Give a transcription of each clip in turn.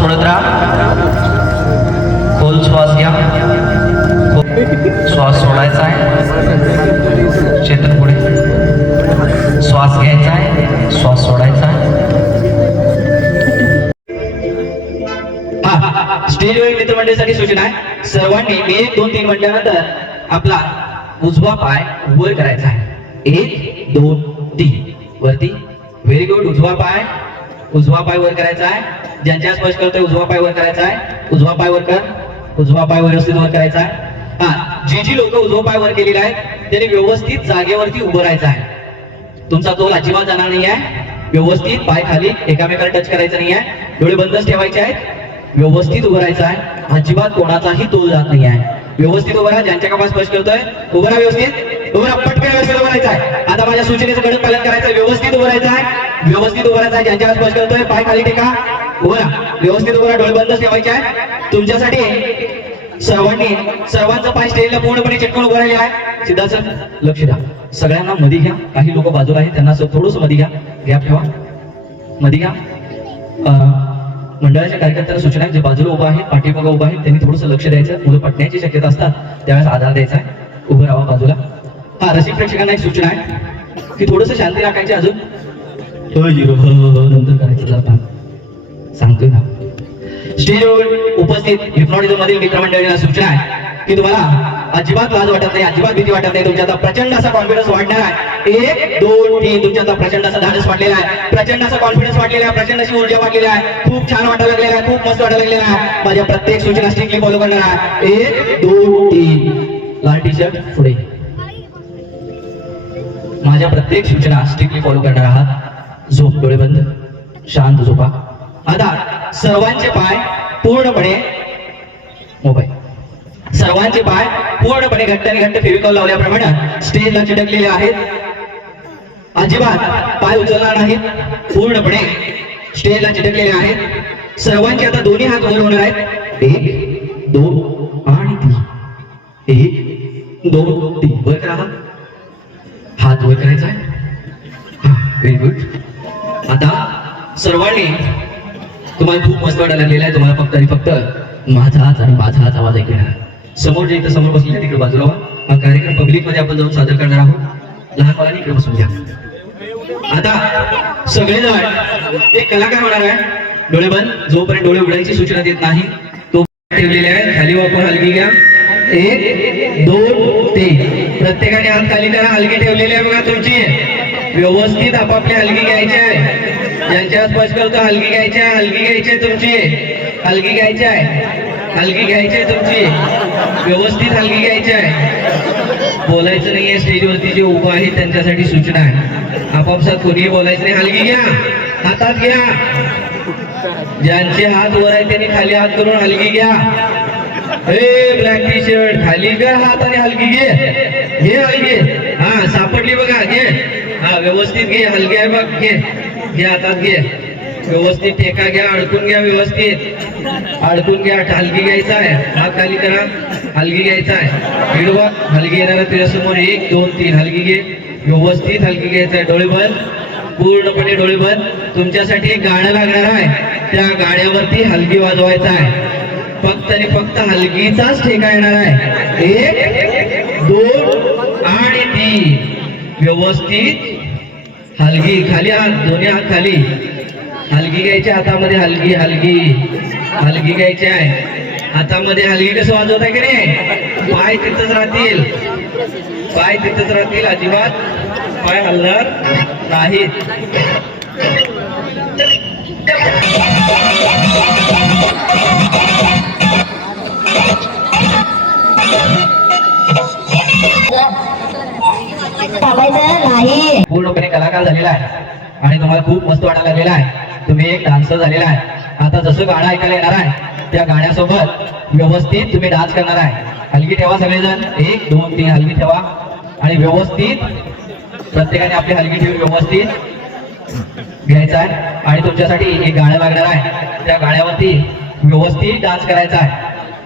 सोडत राहा. खोल श्वास घ्या. खोल- श्वास सोडायचा आहे. चेतन पुढे. श्वास घ्यायचा आहे. श्वास सोडायचा आहे. स्टेजवर मित्रमंडळीसाठी सूचना आहे. सर्वांनी एक दोन तीन म्हटल्यानंतर आपला उजवा पाय वर करायचा आहे. एक दोन तीन. वरती. व्हेरी गुड उजवा पाय. उजवा पाय वर करायचा आहे. ज्यांच्या स्पर्श करतोय उजवा पाय वर करायचा आहे. उजवा पाय वर कर. उजवा पाय व्यवस्थित वर करायचा आहे. हा जी जी लोक उजवा पाय वर केलेले आहेत त्यांनी व्यवस्थित जागेवरती उभं राहायचं आहे. तुमचा तोल अजिबात जाणार नाही आहे. व्यवस्थित पाय खाली एकामेकाला टच करायचं नाही आहे. डोळे बंदच ठेवायचे आहेत. व्यवस्थित उभं राहायचं आहे. अजिबात कोणाचाही तोल जात नाही आहे. व्यवस्थित उभं राहा ज्यांच्या कामात स्पर्श करतोय उभं राहा व्यवस्थित. उभं पटकन व्यवस्थित उभारायचं आहे. आता माझ्या सूचनेचं कडक पालन करायचं व्यवस्थित उभारायचं आहे. व्यवस्थित उभारायचं आहे. ज्यांच्या स्पर्श करतोय पाय खाली टेका. उभं व्यवस्थित उभं राहा. बंदच ठेवायचे आहे. तुमच्यासाठी सर्वांनी सर्वांचं पाय स्टेजला पूर्णपणे चिटकून उभं राहिले आहे. सिद्धार्थ लक्ष द्या. सगळ्यांना मध्ये घ्या. काही लोक बाजूला आहेत. त्यांना थोडसमध्ये घ्या. गॅप ठेवा. मध्ये घ्या. मंडळाच्या कार्यकर्त्याला सूचना जे बाजूला उभं आहेत पाठीमागा उभं आहेत त्यांनी थोडंसं लक्ष द्यायचं. मुलं पटण्याची शक्यता असतात. त्यावेळेस आधार द्यायचा आहे. उभं राहा बाजूला. हा रसिक प्रेक्षकांना एक सूचना आहे की थोडंसं शांती राखायची अजून. हो, हो, हो, नंतर करायचं. सांगतोय ना. स्टेजवर उपस्थित हिप्नॉटिझम मधील मित्रमंडळींना सूचना आहे की तुम्हाला अजिबात लाज वाटत नाही अजिबात भीती वाटत नाही तुमच्या आता प्रचंड असा कॉन्फिडन्स वाढणार आहे. एक दोन तीन तुमच्या आता प्रचंड असा धाडस वाढलेला आहे. प्रचंड असा कॉन्फिडन्स वाढलेला आहे प्रचंड अशी ऊर्जा वाढलेली आहे. खूप छान वाटायला लागलेला आहे खूप मस्त वाटायला लागलेला आहे. माझ्या प्रत्येक सूचना स्ट्रिक्टली फॉलो करणार आहे. एक दोन तीन. लाल टी शर्ट पुढे. माझ्या प्रत्येक सूचना स्ट्रिक्टली फॉलो करणार आहात. झोप डोळे बंद. शांत झोपा. आता सर्वांचे पाय पूर्णपणे मोबाईल. सर्वांचे पाय पूर्णपणे घट्ट आणि घट्ट फेविकॉल लावल्याप्रमाणे स्टेजला चिटकलेले आहेत. अजिबात पाय उचलणार नाहीत. पूर्णपणे स्टेजला चिटकलेले आहेत. सर्वांचे आता दोन्ही हात वर होणार आहेत. एक दोन आणि तीन. एक दोन तीन. वर राहा हात वर करायचा आहे. व्हेरी गुड आता सर्वांनी तुम्हाला खूप मस्त वाटायला लागलेलं आहे तुम्हाला फक्त आणि फक्त माझा हात आणि माझा हात आवाज ऐकणार समोर जे इथं समोर बसलेले तिकडे बाजूला हा कार्यक्रम पब्लिकमध्ये आपण जाऊन सादर करणार आहोत. लहान मुलांनी इकडे बसून घ्या. आता सगळेजण एक कलाकार होणार आहे. डोळे बंद. जोपर्यंत डोळे उघडायची सूचना देत नाही तो ठेवलेले आहे खाली वापर हलगी घ्या. एक दोन तीन. प्रत्येकाने हात खाली करा हलगी ठेवलेली आहे बघा तुमची. व्यवस्थित आपापली हलगी घ्यायची आहे. ज्यांच्या स्पर्श करतो हलगी घ्यायची आहे हलगी घ्यायची आहे तुमची. हलगी घ्यायची आहे. हलगी घ्यायची आहे तुमची. व्यवस्थित हलगी घ्यायची आहे. बोलायचं नाहीये स्टेजवरती जे उभं आहे त्यांच्यासाठी सूचना आहे. आपापसात कोणीही बोलायचं नाही. हलगी घ्या. हातात घ्या. ज्यांचे हात वर आहे त्यांनी खाली हात करून हलगी घ्या. हे ब्लॅक टी शर्ट खाली कर हाताने हलकी घे. घे हलगी हा सापडली बघा घे. हा व्यवस्थित घे हलकी आहे बघ घे. घे हातात घे. व्यवस्थित टेका घ्या अडकून घ्या व्यवस्थित. अडकून घ्या हलकी घ्यायचा आहे. हात खाली करा हलकी घ्यायचा आहे. हिडवा हलकी येणार तुझ्या समोर एक दोन तीन हलकी घे. व्यवस्थित हलकी घ्यायचा आहे डोळे बंद. पूर्णपणे डोळे बंद. तुमच्यासाठी एक गाणं लागणार आहे. त्या गाण्यावरती हलकी वाजवायचा आहे. फक्त आणि फक्त हलगीचाच ठेका येणार आहे. एक दोन आणि तीन. व्यवस्थित. हलगी खाली हात दोन्ही हात खाली. हलगी घ्यायची हातामध्ये हलगी हलगी. हलगी घ्यायची आहे. हातामध्ये हलगी कसं वाजवत आहे की नाही? पाय तिथंच राहतील. पाय तिथंच राहतील अजिबात. पाय हलणार नाहीत. पूर्णपणे कलाकार झालेला आहे. आणि तुम्हाला खूप मस्त वाटायला लागलेला आहे. तुम्ही एक डान्सर झालेला आहे. आता जसं गाणं ऐकायला येणार आहे त्या गाण्यासोबत व्यवस्थित तुम्ही डान्स करणार आहे. हलगी ठेवा सगळेजण. एक दोन तीन हलगी ठेवा. आणि व्यवस्थित प्रत्येकाने आपली हलगी ठेवून व्यवस्थित. घ्यायचं आहे. आणि तुमच्यासाठी एक गाणं लागणार आहे. त्या गाण्यावरती व्यवस्थित डान्स करायचा आहे.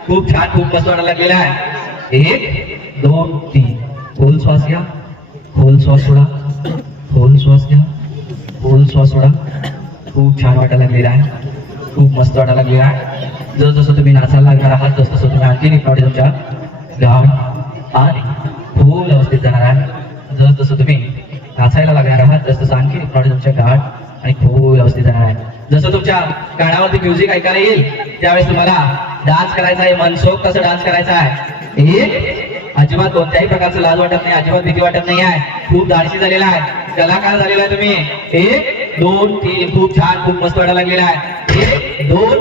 खूप छान खूप मस्त वाटायला लागलेला आहे. एक दोन तीन. खोल श्वास घ्या. खोल श्वास सोडा. खोल श्वास घ्या. खोल श्वास सोडा. खूप छान वाटायला लागलेला आहे. खूप मस्त वाटायला लागलेला आहे. जस जसं तुम्ही नाचायला लागणार आहात तस तसं तुम्ही आणखी निपणावडे तुमच्या गाण आणि खूप व्यवस्थित जाणार आहे. जस जसं तुम्ही नाचायला लागणार आहात तस तसं आणखी निपणावडे तुमच्या गाड आणि खूप व्यवस्थित जाणार आहे. जसं तुमच्या गाण्यावरती म्युझिक ऐकायला येईल त्यावेळेस तुम्हाला डान्स करायचा आहे मनसोख कसं डान्स करायचा आहे. हे अजिबात कोणत्याही प्रकारचं लाज वाटत नाही अजिबात भीती वाटत नाही आहे. खूप धाडशी झालेला आहे. कलाकार झालेला आहे तुम्ही. एक दोन तीन खूप छान खूप मस्त वाटायला लागलेला आहे. एक दोन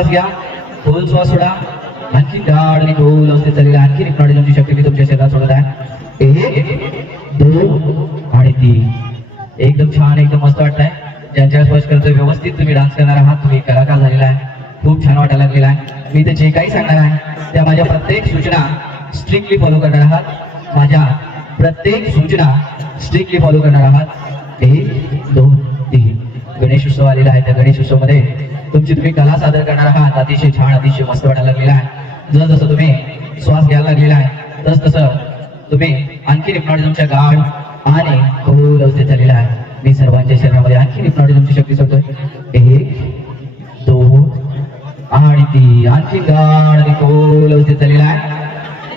श्वास घ्या. खोल श्वास सोडा. आणखी गाड आणि ढोल असते चालेल आणखी एक निपणावडे तुमची शक्ती तुमच्या शरीरात सोडत आहे. एक दोन आणि तीन. एकदम छान एकदम मस्त वाटतंय. ज्यांच्या स्पर्श करतोय व्यवस्थित तुम्ही डान्स करणार आहात. तुम्ही कलाकार झालेला आहे. खूप छान वाटायला लागलेला आहे. मी ते जे काही सांगणार आहे त्या माझ्या प्रत्येक सूचना स्ट्रिक्टली फॉलो करणार आहात. माझ्या प्रत्येक सूचना स्ट्रिक्टली फॉलो करणार आहात. एक दोन तीन. गणेश उत्सव आलेला आहे. त्या गणेश उत्सवमध्ये तुमची तुम्ही कला सादर करणार आहात अतिशय छान अतिशय मस्त वाटायला लागलेला आहे. जस जसं तुम्ही श्वास घ्यायला लागलेला आहे तस तसं तुम्ही आणखी निपणावडे तुमच्या गाड आणि खोल अवस्थेत झालेला आहे. मी सर्वांच्या शरीरामध्ये आणखी निपणावडे तुमची शक्ती सोडतोय. एक दोन आणि ती आणखी गाड आणि खोल अवस्थेत झालेला आहे.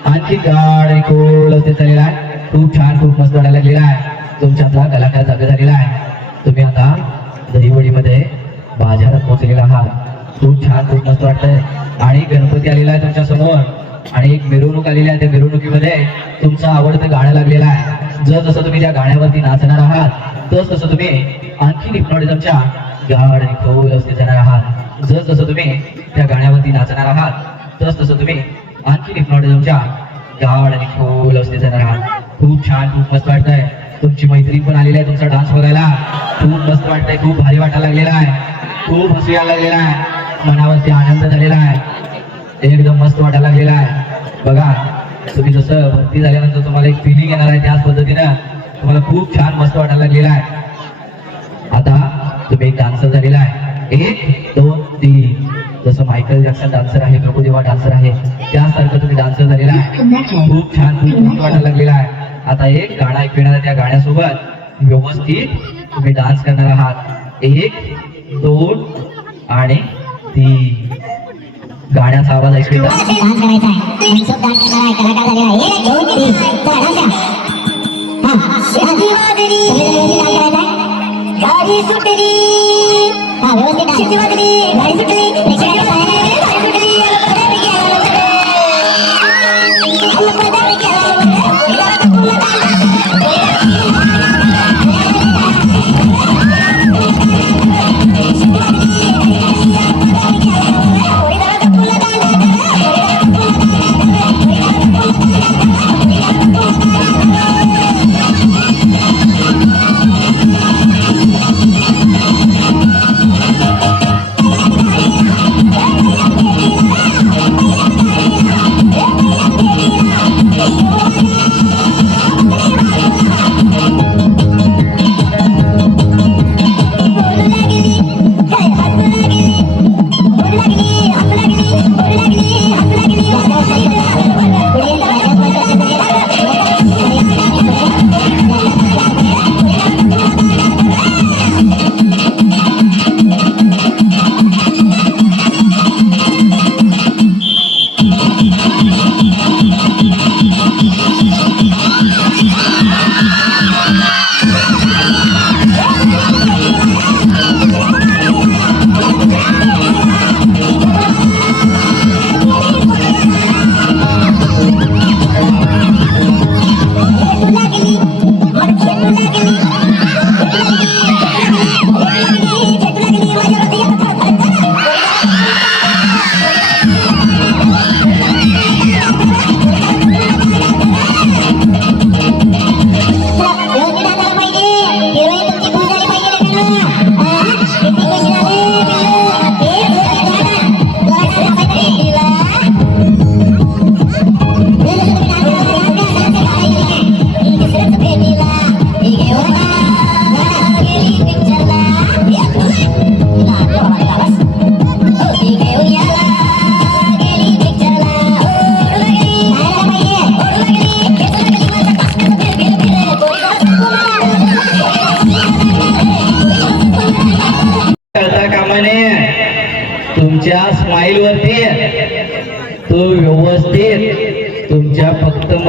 आणखी गाड आणि खोल अवस्थेत झालेला आहे. खूप छान खूप मस्त वाटायला लागलेला आहे. तुमच्यातला कलाकार जागा झालेला आहे. तुम्ही आता दहीवडीमध्ये बाजारात पोहोचलेला आहात खूप छान खूप मस्त वाटतंय. आणि गणपती आलेला आहे तुमच्यासमोर. आणि एक मिरवणूक आलेली आहे त्या मिरवणुकीमध्ये. तुमचं आवडतं गाणं लागलेलं आहे. जर जसं तुम्ही त्या गाण्यावरती नाचणार आहात तस तसं तुम्ही आणखी हिप्नॉटिझमच्या तुमच्या गाड आणि खोल असते जाणार आहात. जर जसं तुम्ही त्या गाण्यावरती नाचणार आहात तस तसं तुम्ही आणखी हिप्नॉटिझमच्या तुमच्या गाड आणि खोल असते जाणार आहात. खूप छान खूप मस्त वाटतंय. तुमची मैत्रीण पण आलेली आहे तुमचा डान्स बघायला. खूप मस्त वाटतंय खूप भारी वाटायला लागलेला आहे. खूप हसू यायला लागलेला आहे. मनावरती आनंद झालेला आहे. एकदम मस्त वाटायला लागलेला आहे. बघा तुम्ही जसं भरती झाल्यानंतर तुम्हाला एक फिलिंग येणार आहे त्याच पद्धतीनं. तुम्हाला खूप छान मस्त वाटायला लागलेला आहे. आता तुम्ही एक डान्सर झालेला आहे. एक दोन तीन. जसं मायकल जॅक्सन डान्सर आहे प्रभुदेवा डान्सर आहे त्यासारखं तुम्ही डान्सर झालेला आहे. खूप छान खूप वाटायला लागलेला आहे. आता एक गाणं ऐकणार त्या गाण्यासोबत व्यवस्थित तुम्ही डान्स करणार आहात. एक दोन आणि तीन. गाण्याचा आवाज ऐकू येतो. डान्स करायचा आहे.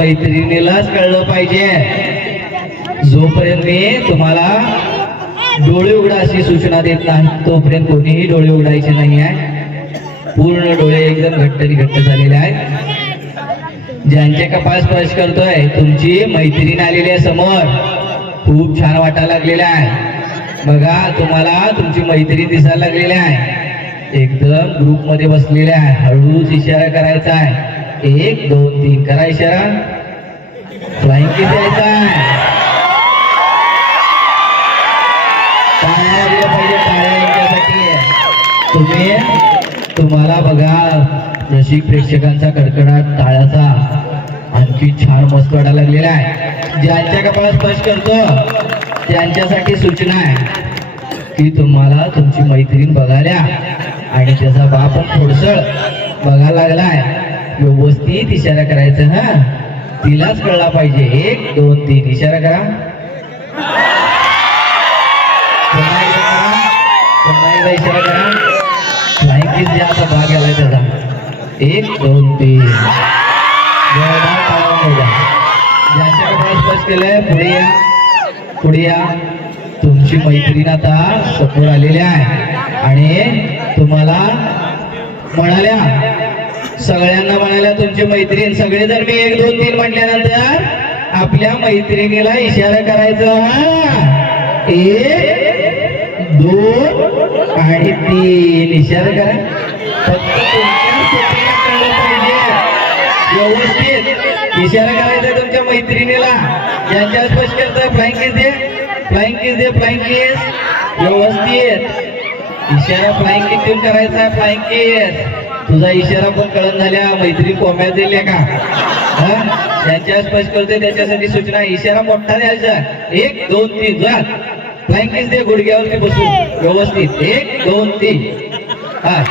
मैत्रिणीलाच कळलं पाहिजे. जोपर्यंत मी तुम्हाला डोळे उघडा अशी सूचना देत नाही तोपर्यंत कोणीही डोळे उघडायचे नाही आहे. पूर्ण डोळे एकदम घट्ट घट्ट झालेले आहेत. ज्यांचे कपाळ स्पर्श करतोय तुमची मैत्रीण आलेली आहे समोर. खूप छान वाटायला लागलेलं आहे. बघा तुम्हाला तुमची मैत्रीण दिसायला लागलेली आहे. एकदम ग्रुपमध्ये बसलेले आहे. हळूच इशारा करायचा आहे. एक दोन तीन करा इशारा. फ्लाइंग किती आहे टाळ्या पाहिजे टाळ्या यांच्यासाठी तुम्ही तुम्हाला बघा रसिक प्रेक्षकांचा कडकडाट टाळ्याचा आणखी छान मस्त वाटायला लागलेला आहे. ज्यांच्या कपाळ स्पर्श करतो त्यांच्यासाठी सूचना आहे की तुम्हाला तुमची मैत्रीण बघायला आणि त्याचा बाप पण थोडसळ बघायला लागलाय. व्यवस्थित इशारा करायचा हा. तिलाच कळला पाहिजे. एक दोन तीन. इशारा करा. पुन्हा एकदा करा. पुन्हा एकदा इशारा करा. फ्लाइंग किस आता भाग आलाय त्याचा. एक दोन तीन. ज्यांच्याकडे केलंय? पुढे या. पुढे या. तुमची मैत्रीण आता समोर आलेली आहे. आणि तुम्हाला म्हणाल्या सगळ्यांना म्हणायला तुमची मैत्रीण सगळे जर मी एक दोन तीन म्हटल्यानंतर आपल्या मैत्रिणीला इशारा करायचा हा. एक दोन आणि तीन. इशारा करा. फक्त तुमच्या पाहिजे. व्यवस्थित. इशारा करायचा तुमच्या मैत्रिणीला. ज्यांच्या स्पर्श करतोय. फ्लाइंग किस दे. फ्लाइंग किस दे. फ्लाइंग किस व्यवस्थित. इशारा फ्लाइंग किस करायचा. आहे फ्लाइंग किस तुझा इशारा पण कळण झाल्या मैत्री कोंब्यात दिल्या का? हा? ज्यांच्या स्पर्श करतोय त्याच्यासाठी सूचना इशारा मोठा द्यायचा. एक दोन तीन जा. फ्लाइंग दे गुडघ्यावरती बसून. व्यवस्थित. एक दोन तीन. हा.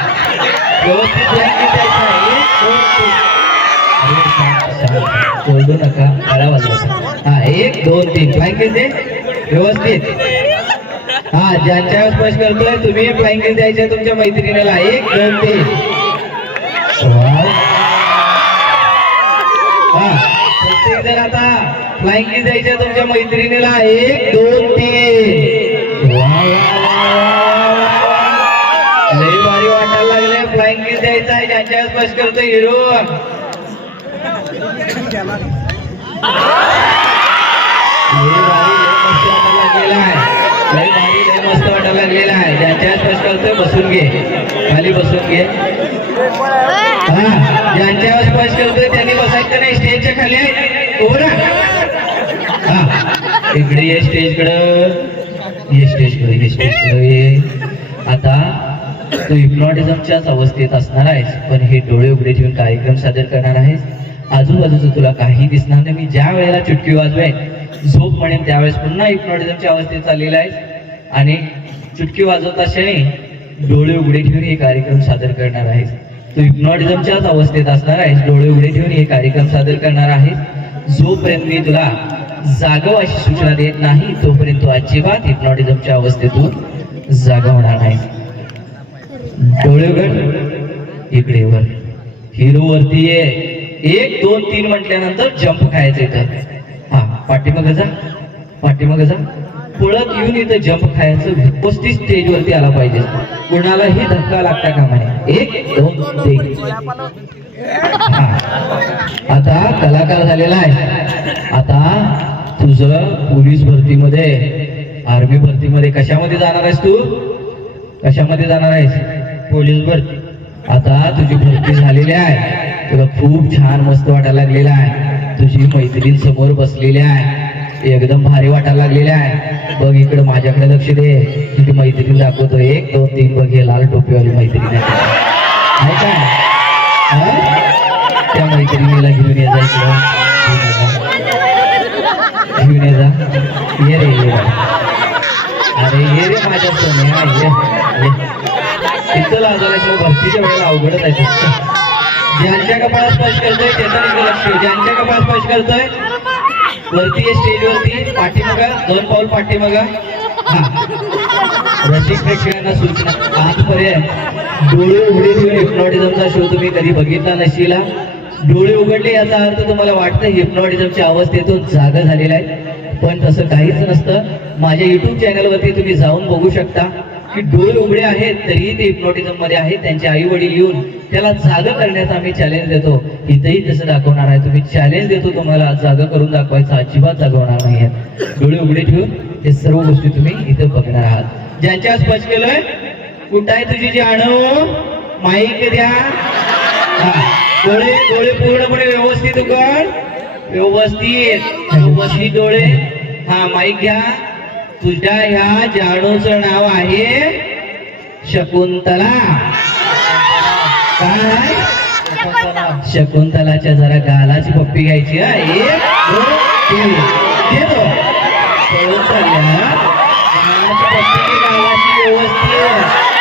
व्यवस्थित फ्लाइंग द्यायचा. एक दोन तीन. बोलू नका. टाळ्या वाजवायचा हा एक दोन तीन. फ्लाइंग दे. व्यवस्थित. हा ज्यांच्या स्पर्श करतोय तुम्ही फ्लाइंग द्यायचे द्यायच्या तुमच्या मैत्रिणीला. एक दोन तीन. जण आता. फ्लाइंग किस द्यायच्या तुमच्या मैत्रिणीला. एक दोन तीन. भारी वाटायला लागले फ्लाइंग किस द्यायचा आहे. ज्यांच्या स्पर्श करतोय हिरो. मस्त वाटायला लागलेला आहे. स्पर्श बसून घे. खाली बसून घे. हा ज्यांच्या स्पर्श इकडे ये स्टेजकडं ये स्टेजकडे ये स्टेजकडे ये. आता तू हिप्नॉटिझमच्याच अवस्थेत असणार आहेस पण हे डोळे उघडे ठेवून कार्यक्रम सादर करणार आहेस. आजूबाजूचं तुला काही दिसणार नाही. मी ज्या वेळेला चुटकी वाजवेन झोप म्हणेन त्यावेळेस पुन्हा हिप्नॉटिझमच्या अवस्थेत चाललेला आहेस. आणि चुटकी वाजवत क्षणी डोळे उघडे ठेवून हे कार्यक्रम सादर करणार आहेस. तू हिप्नॉटिझमच्याच अवस्थेत असणार आहेस. डोळे उघडे ठेवून हे कार्यक्रम सादर करणार आहेस. जोपर्यंत मी तुला जागव अशी सूचना देत नाही तोपर्यंत तो अजिबात हिप्नॉटिझमच्या अवस्थेतून जागा होणार नाही. डोळेवर इकडे वर. हिरो वरती ये. एक दोन तीन म्हटल्यानंतर जंप खायचं इथं. हा पाठीमागं जा. पाठीमाग जा. पळत येऊन इथं जंप खायचं. पस्तीस स्टेज वरती आला पाहिजे. कुणालाही धक्का लागता कामा नये. एक दोन तीन. आता कलाकार झालेला आहे. आता तुझं पोलीस भरतीमध्ये आर्मी भरतीमध्ये कशामध्ये जाणार आहेस तू? कशामध्ये जाणार आहेस? पोलीस भरती. आता तुझी भरती झालेली आहे. तुला खूप छान मस्त वाटायला लागलेला आहे. तुझी मैत्रीण समोर बसलेली आहे. एकदम भारी वाटायला लागलेली आहे. बघ इकडे माझ्याकडे लक्ष दे. तुझी मैत्रीण दाखवतो एक दोन तीन बघ हे लाल टोपीवाली मैत्रीण आहे. का? त्या मैत्रिणीला घेऊन ये जा घेऊन ये रे ये अरे ये रे माझ्या सोन्या ये तिथं भरतीच्या वेळेला अवघडच आहे. ज्यांच्या कपाळात स्पर्श करतोय त्याचा लक्ष ज्यांच्या कपाळात स्पर्श करतोय वरती आहे स्टेजवरती पाठीमागा दोन पाऊल पाठीमागा. हा. रसिक प्रेक्षकांना सूचना. आजपर्यंत डोळे उघडे ठेवून हिप्नॉटिझमचा शो तुम्ही कधी बघितला नशिला डोळे उघडले याचा अर्थ तुम्हाला वाटतं हिप्नॉटिझमच्या अवस्थेतून जागा झालेला आहे. पण तसं काहीच नसतं. माझ्या युट्यूब चॅनलवरती तुम्ही जाऊन बघू शकता की डोळे उघडे आहेत तरीही ते हिप्नॉटिझममध्ये आहेत. त्यांचे आई वडील येऊन त्याला जागा करण्याचा आम्ही चॅलेंज देतो. इथंही तसं दाखवणार आहे. तुम्ही चॅलेंज देतो तुम्हाला जागा करून दाखवायचा अजिबात जागवणार नाही डोळे उघडे ठेवून हे सर्व गोष्टी तुम्ही इथे बघणार आहात. ज्यांच्या स्पर्श केलोय कुठं आहे तुझी जाणव हो? माईक द्या. डोळे डोळे पूर्णपणे व्यवस्थित उघड. व्यवस्थित. व्यवस्थित डोळे. हा माईक घ्या. तुझ्या ह्या जाणूचं नाव आहे शकुंतला. काय? शकुंतलाच्या जरा गालाची पप्पी घ्यायची हा एक दोन तीन घेतो पळून चालल्या गालाची पप्पी गालाची व्यवस्थित.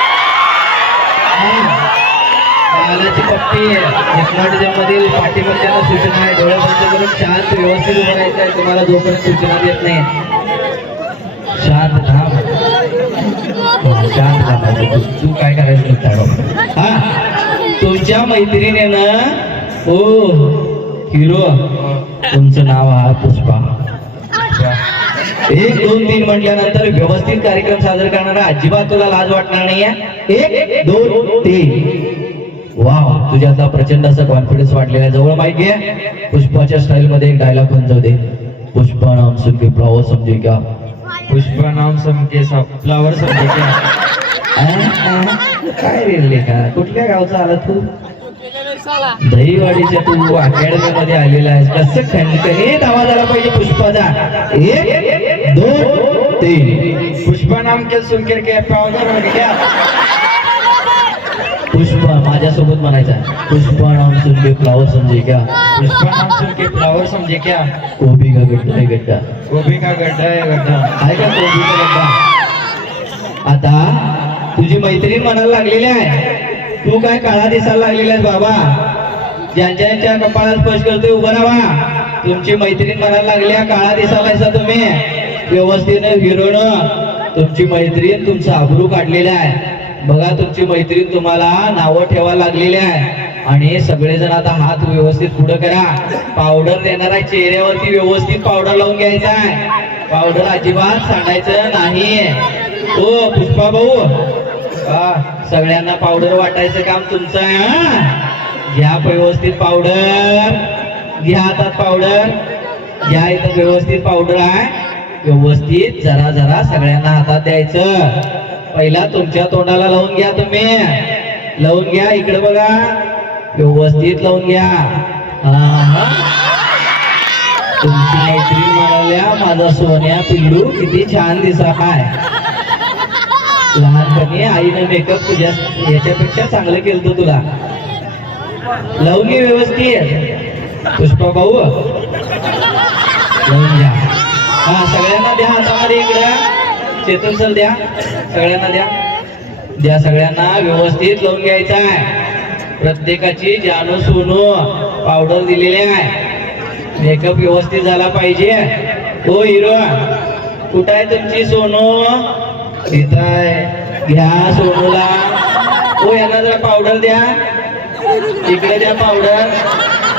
गालाची पप्पी हिप्नॉटिझम मधील पाठीमागच्या सूचना आहे. डोळे बंद करून शांत व्यवस्थित उभं राहायचं आहे. तुम्हाला जोपर्यंत सूचना देत नाही. शांत धाम हो, शांत धाम तू काय करायचं नाही हा. तुमच्या मैत्रिणीनं ओ हिरो. तुमचं नाव हा पुष्पा. एक दोन तीन म्हटल्यानंतर व्यवस्थित कार्यक्रम सादर करणारा अजिबात तुला लाज वाटणार नाहीये. एक दोन तीन. वाव तुझ्या आता प्रचंड असा कॉन्फिडन्स वाटलेला आहे. जवळ माहिती घे. पुष्पाच्या स्टाईल मध्ये एक डायलॉग म्हणतो दे. पुष्पा नाम सुन के फ्लॉवर समजे क्या? पुष्पा नाम समके फ्लावर समजे क्या? काय रेल्ले का कुठल्या गावचा आला तू? दहीवाडीच्या तू अकॅडमी मध्ये आलेला आहेस. कसं खणखणीत आवाज आला पाहिजे पुष्पाचा? एक दोन तीन. पुष्पा नाम के सुनकर के पाउडर हो गया पुष्पा माझ्यासोबत म्हणायचा पुष्पा नाम सुन के फ्लावर समजे क्या? पुष्पा नाम सुन के फ्लावर समझे क्या? कोबी का गड्डा है गड्डा? गोभी का गड्ढा है गड्ढा आहे का कोबीचा गड्डा? आता तुझी मैत्रीण म्हणायला लागलेली आहे. तू काय काळा दिसायला लागलेला आहेस बाबा? ज्यांच्या ज्यांच्या कपाळात स्पर्श करतोय उभं राहा. तुमची मैत्रीण म्हणायला लागल्या काळा दिसायला तुम्ही. व्यवस्थित हिरोन तुमची मैत्रीण तुमचं आबरू काढलेलं आहे. बघा तुमची मैत्रीण तुम्हाला नावं ठेवायला लागलेली आहे. आणि सगळेजण आता हात व्यवस्थित पुढे करा. पावडर देणारा चेहऱ्यावरती व्यवस्थित पावडर लावून घ्यायचा आहे. पावडर अजिबात सांडायचं नाही हो पुष्पा भाऊ. हा, सगळ्यांना पावडर वाटायचं काम तुमचं आहे हा? घ्या व्यवस्थित पावडर. घ्या हातात पावडर. घ्या इथं व्यवस्थित पावडर आहे. व्यवस्थित जरा जरा सगळ्यांना हातात द्यायचं. पहिला तुमच्या तोंडाला लावून घ्या तुम्ही. लावून घ्या इकडे बघा. व्यवस्थित लावून घ्या. तुमची मैत्री म्हणाल्या माझा सोन्या पिल्लू किती छान दिसा काय लहानपणी आईनं मेकअप तुझ्या याच्यापेक्षा चांगलं केलं तुला. लावून घे व्यवस्थित. पुष्पा भाऊ. लावून घ्या. हा सगळ्यांना द्या हातामध्ये इकडं. चेतन सर द्या. सगळ्यांना द्या. द्या सगळ्यांना. व्यवस्थित लावून घ्यायचं आहे. प्रत्येकाची जानू सोनू पावडर दिलेली आहे. मेकअप व्यवस्थित झाला पाहिजे. हो हिरो. कुठं आहे तुमची सोनू? इथं आहे. घ्या सोनूला. हो यांना जरा पावडर द्या. इकडे द्या पावडर.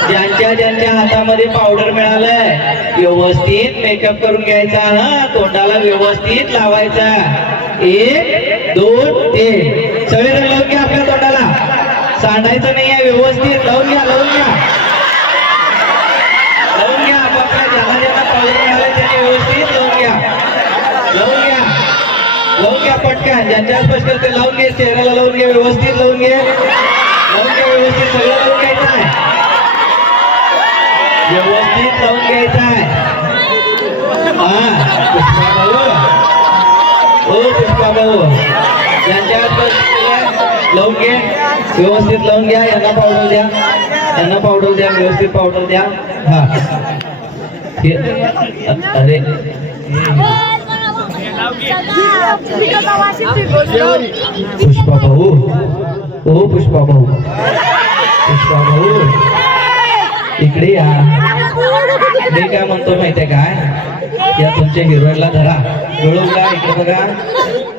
ज्यांच्या ज्यांच्या हातामध्ये पावडर मिळालंय व्यवस्थित मेकअप करून घ्यायचा हा तोंडाला व्यवस्थित लावायचा. एक दोन तीन. सगळेजण लावून घ्या आपल्या तोंडाला. सांडायचं नाही आहे व्यवस्थित लावून घ्या लावून घ्या. लावून घ्या आपापल्या ज्यांना ज्यांना पावडर मिळालाय त्यांनी व्यवस्थित लावून घ्या. लावून घ्या. लावून घ्या पटकन. ज्यांच्या स्पष्ट ते लावून घे चेहऱ्याला लावून घ्या व्यवस्थित लावून घे. लावून घ्या व्यवस्थित सगळं लावून घ्यायचं आहे. व्यवस्थित लावून घ्यायचं आहे हा पुष्पा भाऊ हो पुष्पा भाऊ ज्यांच्या स्पष्ट लावून घे व्यवस्थित लावून घ्या यांना पावडर द्या यांना पावडर द्या व्यवस्थित पावडर द्या हा हे- अरे पुष्पा भाऊ हो पुष्पा भाऊ पुष्पा भाऊ इकडे या. मी काय म्हणतो माहितीये काय? या तुमच्या हिरोईनला धरा. डोळूला इकडे बघा.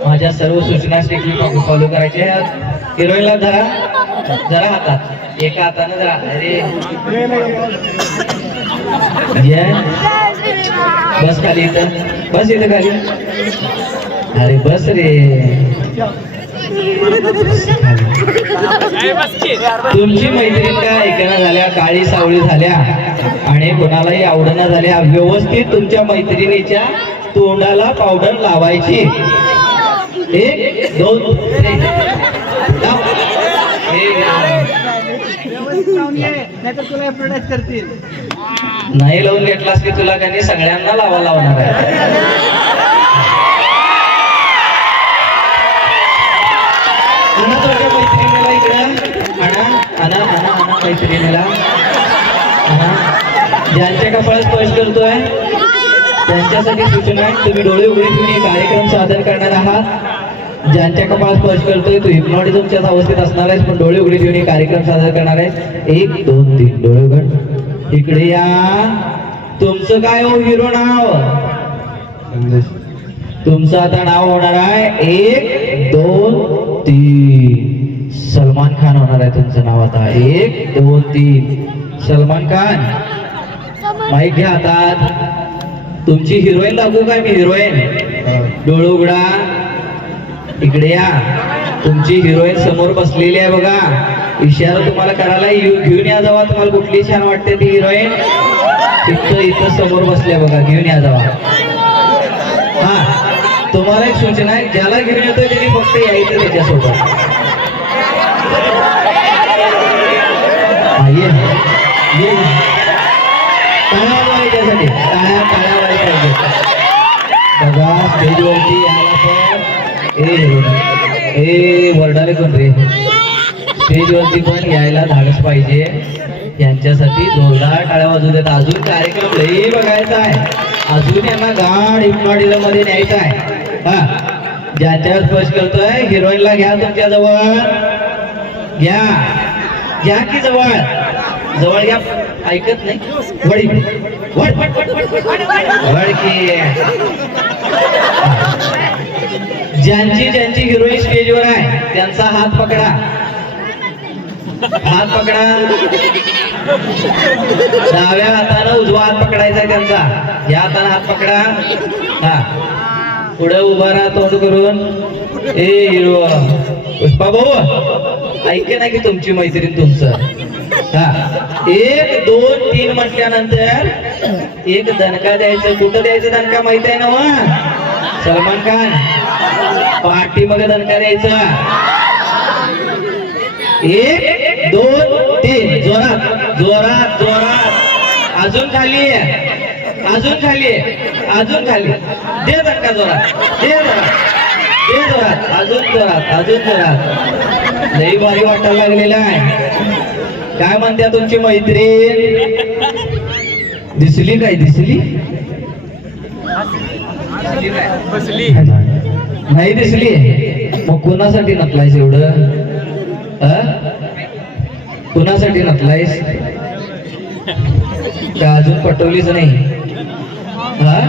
माझ्या सर्व सूचना स्ट्रिक्टली फॉलो करायच्या हिरोईनला धरा. जरा हातात एका हाताने जरा अरे. बस खाली इथं. बस इथं खाली. अरे बस रे. तुमची मैत्रीण काय ऐकणं झाल्या काळी सावळी झाल्या आणि कोणालाही आवडणं झाल्या व्यवस्थित तुमच्या मैत्रिणीच्या तोंडाला पावडर लावायची. एक दोन नाही लावून घेतलास की तुला त्यांनी सगळ्यांना लावा लावणार आहे. मैत्रिणीला. आणा ज्यांच्या कपाळात स्पर्श करतोय त्यांच्यासाठी सूचना आहे तुम्ही डोळे उघडे ठेवून हे कार्यक्रम सादर करणार आहात. ज्यांच्या कपाळात स्पर्श करतोय तू हिप्नॉटिझमच्याच अवस्थेत असणार आहेस पण डोळे उघडे ठेवून हे कार्यक्रम सादर करणार आहेस एक दोन तीन डोळे उघड. इकडे या. तुमचं काय हो हिरो नाव? तुमचं आता नाव होणार आहे एक दोन तीन. सलमान खान होणार आहे तुमचं नाव आता. एक दोन तीन. सलमान खान. माहीत घ्या हातात. तुमची हिरोईन दाखवू काय मी हिरोईन? डोळ उघडा. इकडे या. तुमची हिरोईन समोर बसलेली आहे बघा. इशारा तुम्हाला करायला येऊ- घेऊन या जावा तुम्हाला. कुठली छान वाटते ती हिरोईन? इथं इथं समोर बसल्या बघा. घेऊन या जावा. हा. तुम्हाला एक सूचना आहे. ज्याला घेऊन येतोय त्यांनी फक्त यायचं त्याच्यासोबत. ये ये टाळ्या त्यासाठी टाळ्या टाळ्या पाहिजे. बघा स्टेजवरती यायला पण ए ए कोण रे? स्टेजवरती पण यायला धाडस पाहिजे. यांच्यासाठी जोरदार टाळ्या वाजू देत. अजून कार्यक्रम लई बघायचा आहे. अजून यांना गाड हिप्नॉटिझममध्ये न्यायचा आहे. हा ज्याच्यावर स्पर्श करतोय हिरोईनला घ्या तुमच्या जवळ. घ्या घ्या की जवळ? जवळ घ्या ऐकत नाही. वडी की. ज्यांची ज्यांची हिरोईन स्टेजवर आहे त्यांचा हात पकडा. हात पकडा. डाव्या हातानं उजवा हात पकडायचा त्यांचा. या हातानं हात पकडा. हा. पुढे उभा राहा तोंड करून. ए हिरो. पुष्पा भाऊ ऐके ना की तुमची मैत्रीण तुमचं? हा. एक दोन तीन म्हटल्यानंतर एक दणका द्यायचं कुठं द्यायचं दणका माहीत आहे ना हो? सलमान खान. पाठी मग दणका द्यायचा. एक दोन तीन. जोरात जोरात जोरात. अजून खाली आहे. अजून खाली आहे. अजून खाली दे दणका जोरात. दे जोरात जोरात अजून जोरात अजून जोरात लई भारी वाटायला लागलेला आहे. काय म्हणत्या तुमची मैत्रीण? दिसली काय दिसली? नाही दिसली. मग कोणासाठी नटलायस एवढं? अ? कुणासाठी नटलायस? का अजून पटवलीच नाही. हा?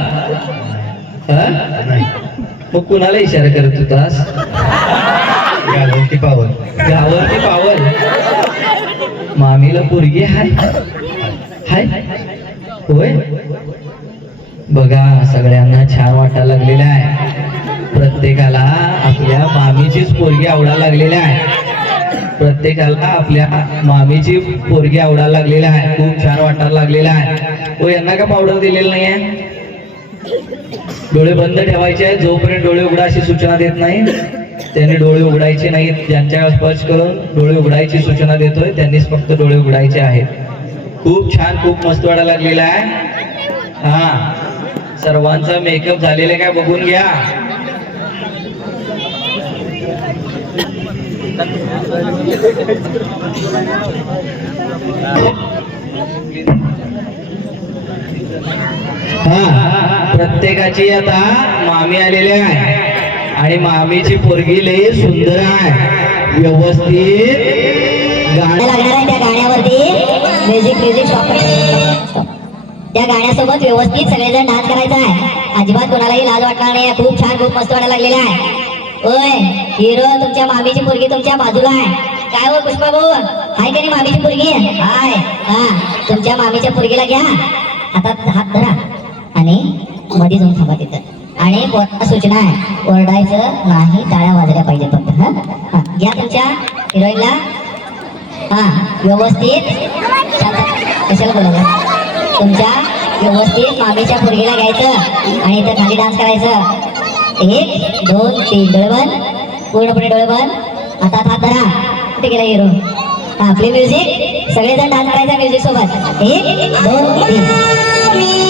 हा? मग कुणाला इशारा करत होतास? गावठी पावन. गावावरती पावल मामीला पोरगी हाय. हाय. होय? बघा सगळ्यांना छान वाटायला लागलेलं आहे. प्रत्येकाला आपल्या मामीचीच पोरगी आवडायला लागलेली आहे. प्रत्येकाला आपल्या मामीची पोरगी आवडायला लागलेली आहे. खूप छान वाटायला लागलेला आहे. हो यांना का पावडर दिलेलं नाही आहे डोळे बंद ठेवायचे आहेत. जोपर्यंत डोळे उघडा अशी सूचना देत नाही त्यांनी डोळे उघडायचे नाहीत. ज्यांच्या स्पर्श करून डोळे उघडायची सूचना देतोय. त्यांनीच फक्त डोळे उघडायचे आहेत. खूप छान खूप मस्त वाटायला लागलेला आहे. हा. सर्वांचा मेकअप झालेला आहे काय बघून घ्या. हा प्रत्येकाची आता मामी आलेली आहे. आणि मामीची पोरगी लय सुंदर आहे. व्यवस्थित त्या त्या गाण्यासोबत व्यवस्थित सगळेजण डान्स करायचा आहे. अजिबात कोणालाही लाज वाटणार नाही. खूप छान खूप मस्त वाटायला लागलेला आहे. ओय हिरो तुमच्या मामीची पोरगी तुमच्या बाजूला आहे. काय हो पुष्पा भाऊ? हाय का नाही मामीची पोरगी? हाय. हा तुमच्या मामीच्या पोरगीला घ्या. हातात हात धरा आणि मध्ये जाऊन थांबा तिथं. आणि सूचना आहे. ओरडायचं नाही टाळ्या वाजल्या पाहिजे फक्त हा? हा. घ्या तुमच्या हिरोईनला हा व्यवस्थित कशाला बोलायचं तुमच्या व्यवस्थित मामीच्या मुलगीला घ्यायचं आणि इथं खाली डान्स करायचं. एक दोन तीन डोळे पूर्णपणे डोळे आता हात धरा. कुठे गेला हिरो? आपली म्युझिक सगळेजण डान्स करायचा म्युझिक सोबत. एक दोन तीन.